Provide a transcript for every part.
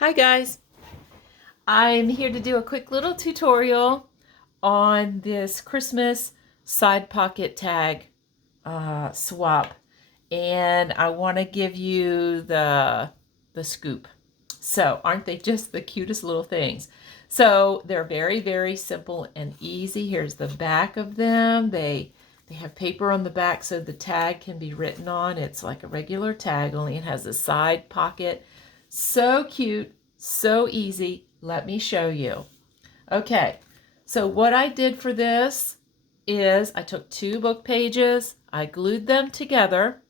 Hi guys, I'm here to do a quick little tutorial on this Christmas side pocket tag swap, and I want to give you the scoop. So aren't they just the cutest little things? So they're very, very simple and easy. Here's the back of them. They have paper on the back so the tag can be written on. It's like a regular tag, only it has a side pocket. So cute, so easy. Let me show you. Okay, so what I did for this is I took 2 book pages, I glued them together,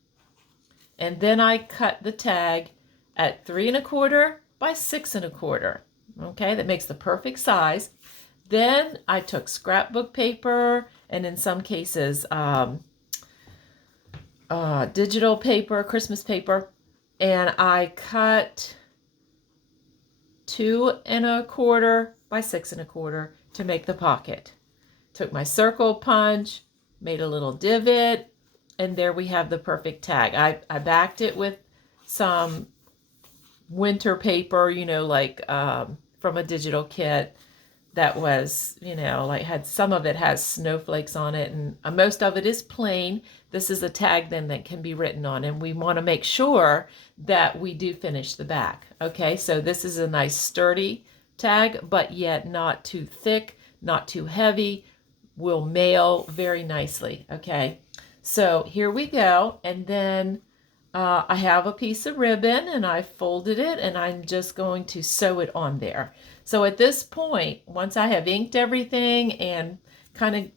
and then I cut the tag at 3¼ by 6¼ Okay, that makes the perfect size. Then I took scrapbook paper, and in some cases digital paper, Christmas paper, and I cut 2¼ by 6¼ to make the pocket. Took my circle punch, made a little divot, and there we have the perfect tag. I backed it with some winter paper, like from a digital kit that was, like had some of it has snowflakes on it, and most of it is plain. This is a tag then that can be written on, and we want to make sure that we do finish the back. Okay, so this is a nice sturdy tag, but yet not too thick, not too heavy, will mail very nicely. Okay, so here we go, and then I have a piece of ribbon and I folded it, and I'm just going to sew it on there. So at this point, once I have inked everything and kind of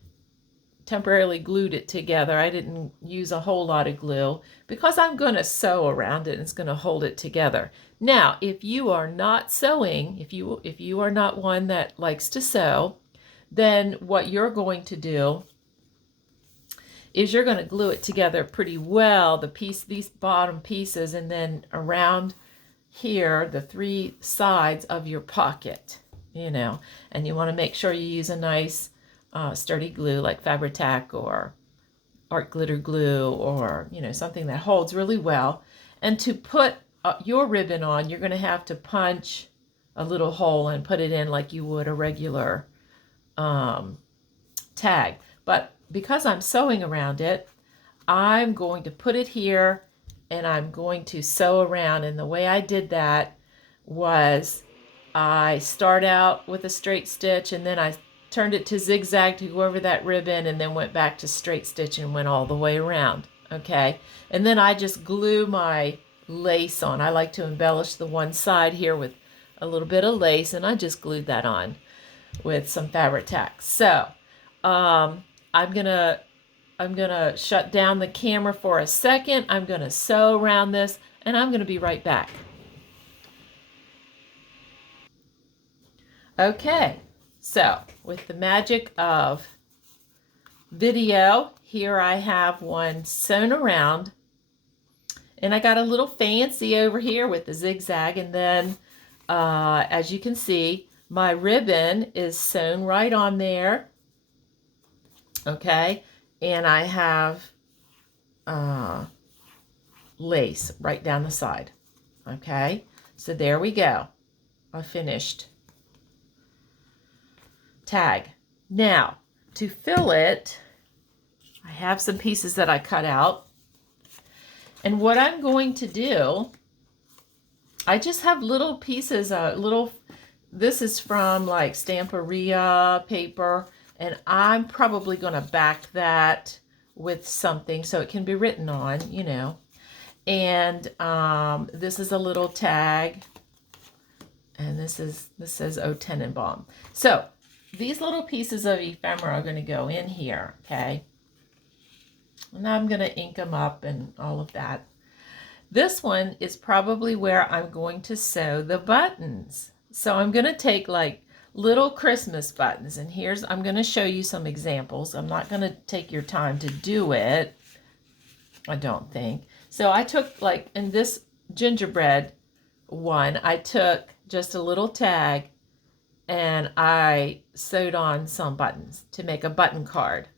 temporarily glued it together, I didn't use a whole lot of glue because I'm going to sew around it and it's going to hold it together. Now, if you are not sewing, if you are not one that likes to sew, then what you're going to do is you're going to glue it together pretty well, these bottom pieces, and then around here, the 3 sides of your pocket, and you want to make sure you use a nice sturdy glue like Fabri-Tac or art glitter glue, or something that holds really well. And to put your ribbon on, you're going to have to punch a little hole and put it in like you would a regular tag. But because I'm sewing around it, I'm going to put it here and I'm going to sew around. And the way I did that was I start out with a straight stitch, and then I turned it to zigzag to go over that ribbon, and then went back to straight stitch and went all the way around. Okay, and then I just glue my lace on. I like to embellish the one side here with a little bit of lace, and I just glued that on with some Fabri-Tac. So I'm gonna shut down the camera for a second. I'm gonna sew around this, and I'm gonna be right back. Okay, so with the magic of video, here I have one sewn around, and I got a little fancy over here with the zigzag, and then as you can see, my ribbon is sewn right on there. Okay, and I have lace right down the side. Okay, so there we go, a finished tag. Now, to fill it, I have some pieces that I cut out, and what I'm going to do, I just have little pieces, this is from like Stamperia paper, and I'm probably going to back that with something so it can be written on, and this is a little tag, and this says O Tenenbaum. So these little pieces of ephemera are going to go in here, okay, and I'm going to ink them up and all of that. This one is probably where I'm going to sew the buttons. So I'm going to take like little Christmas buttons, and I'm going to show you some examples. I'm not going to take your time to do it, I don't think. So I took, like in this gingerbread one, I took just a little tag and I sewed on some buttons to make a button card.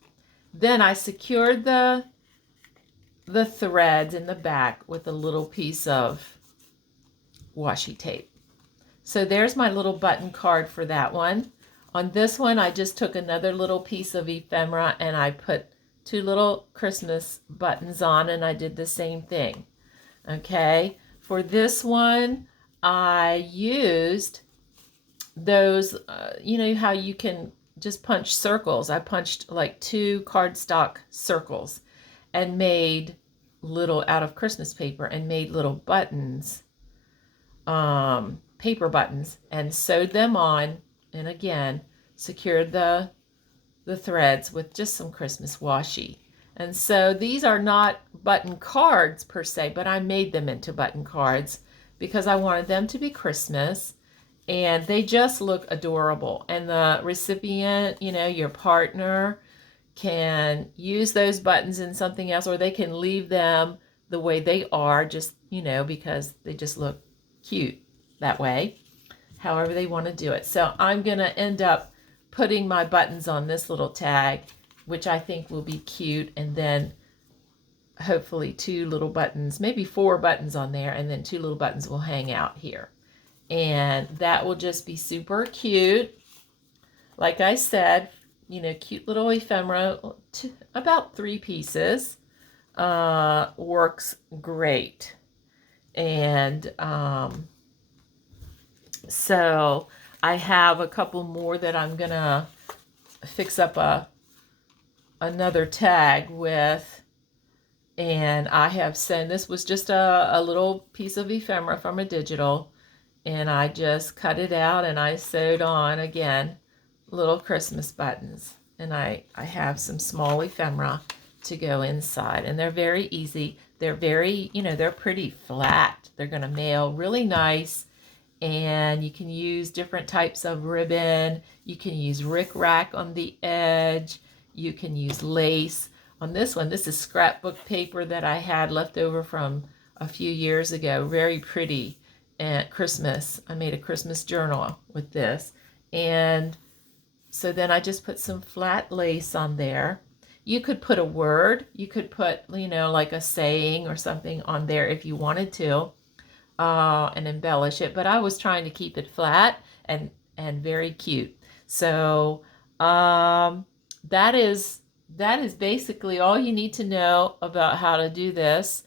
Then I secured the threads in the back with a little piece of washi tape. So there's my little button card for that one. On this one, I just took another little piece of ephemera and I put 2 little Christmas buttons on, and I did the same thing. Okay, for this one, I used those, you know how you can just punch circles. I punched like 2 cardstock circles and made little, out of Christmas paper, and made little buttons, paper buttons, and sewed them on, and again secured the threads with just some Christmas washi. And so these are not button cards per se, but I made them into button cards because I wanted them to be Christmas, and they just look adorable. And the recipient, you know, your partner, can use those buttons in something else, or they can leave them the way they are, just, you know, because they just look cute that way, however they want to do it. So I'm going to end up putting my buttons on this little tag, which I think will be cute, and then hopefully 2 little buttons, maybe 4 buttons on there, and then 2 little buttons will hang out here. And that will just be super cute. Like I said, you know, cute little ephemera, about 3 pieces, works great. And so I have a couple more that I'm gonna fix up another tag with, and I have sent, this was just a little piece of ephemera from a digital, and I just cut it out and I sewed on, again, little Christmas buttons. And I have some small ephemera to go inside, and they're very easy. They're very, you know, they're pretty flat. They're going to mail really nice, and you can use different types of ribbon. You can use rickrack on the edge. You can use lace. On this one, this is scrapbook paper that I had left over from a few years ago. Very pretty at Christmas. I made a Christmas journal with this. And so then I just put some flat lace on there. You could put a word. You could put, you know, like a saying or something on there if you wanted to, and embellish it. But I was trying to keep it flat and very cute. So that is basically all you need to know about how to do this.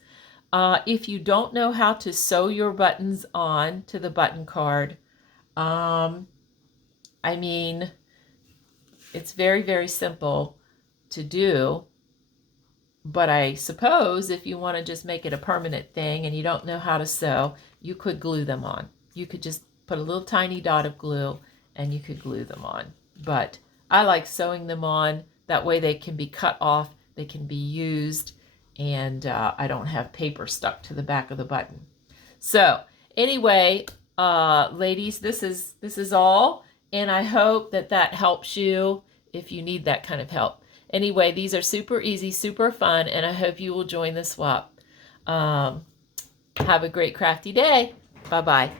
If you don't know how to sew your buttons on to the button card, I mean, it's very, very simple to do, but I suppose if you want to just make it a permanent thing and you don't know how to sew, you could glue them on. You could just put a little tiny dot of glue and you could glue them on. But I like sewing them on. That way they can be cut off, they can be used, and I don't have paper stuck to the back of the button. So anyway, ladies, this is all, and I hope that helps you if you need that kind of help. Anyway, these are super easy, super fun, and I hope you will join the swap. Have a great crafty day. Bye-bye.